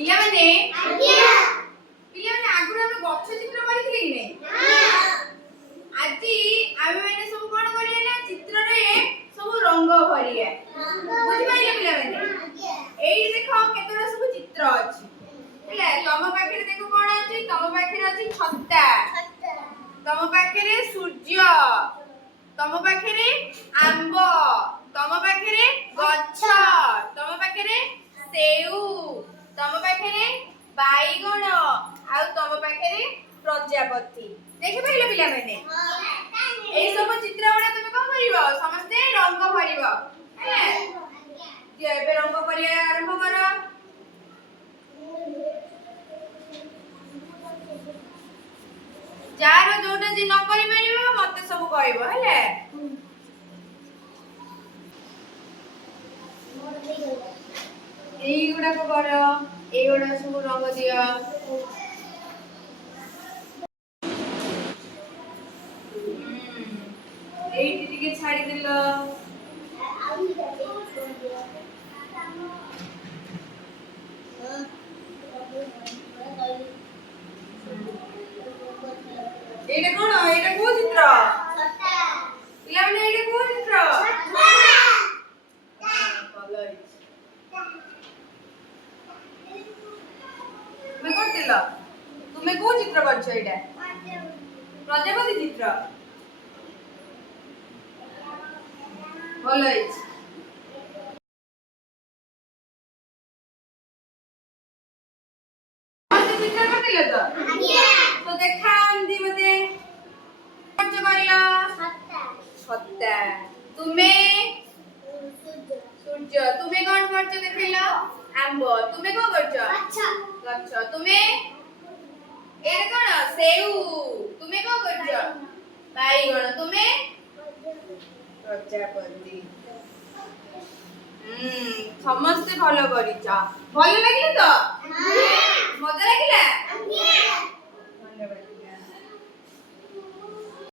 ପିଲାମାନେ ପିଲାମାନେ ଆଗରୁ ଆମେ ଗଛ ଚିତ୍ର କରିଥିଲେ କି ନାହିଁ? ଆଜି ଆମେ ମାନେ ସବୁ କଣ କରିବା ନା ଚିତ୍ରରେ ସବୁ ରଙ୍ଗ ଭରିବା। ବୁଝିପାରିଲେ ପିଲାମାନେ? ଏଇଠି ଦେଖ କେତେଟା ସବୁ ଚିତ୍ର ଅଛି। ହେଲା ତମ ପାଖରେ ଦେଖ କଣ ଅଛି? ତମ ପାଖରେ ଅଛି ଛତା। ତମ ପାଖରେ ସୂର୍ଯ୍ୟ। ତମ ପାଖରେ ଆମ୍ବ। ତମ ପାଖରେ ଗଛ। ତମ ପାଖରେ ସେଉ। ତମ ପାଖରେ ବାଇଗଣ ଆଉ ତମ ପାଖରେ ପ୍ରଜାପତି। ଦେଖିପାରିଲ ପିଲାମାନେ? ଏଇ ସବୁ ଚିତ୍ର ଗୁଡା ତମେ କଣ କରିବ? ସମସ୍ତେ ରଙ୍ଗ ଭରିବ। ଏବେ ରଙ୍ଗ କରିବା ଆରମ୍ଭ କର। ଯାହାର ଯୋଉଟା ଯେ ନ କରିପାରିବ ମତେ ସବୁ କହିବ ହେଲା। এইগুড়াক কর, এইগুড়া ସବୁ ରଙ୍ଗ ଦିଅ। এইটি ଟିକେ ଛାଡ଼ିଦେଲ। এইটা কোন? এইটা কোন চিত্র? ছটা। পিলাମାନେ এইটা কোন চিত্র? ছটা। ভালো হইছে। তুমি করতিল? তুমি কোন চিত্র করছো এইটা? প্রজাপতি চিত্র। ভালো হইছে। মতে চিত্র করতিল তো? তো দেখান দি মতে। কত করিল? ছটা। ছটা। তুমি? সূর্য। তুমি কোন করছো দেখাইল? আম্ব। তুমি কোন করছো? গছ। গছ। তুমি? এটা কোন? সেউ। তুমি কোন করছো? বাইগণ। তুমি? প্রজাপতি। ସମସ୍ତେ ଭଲ କରିଛ। ଭଲ ଲାଗିଲା ତ?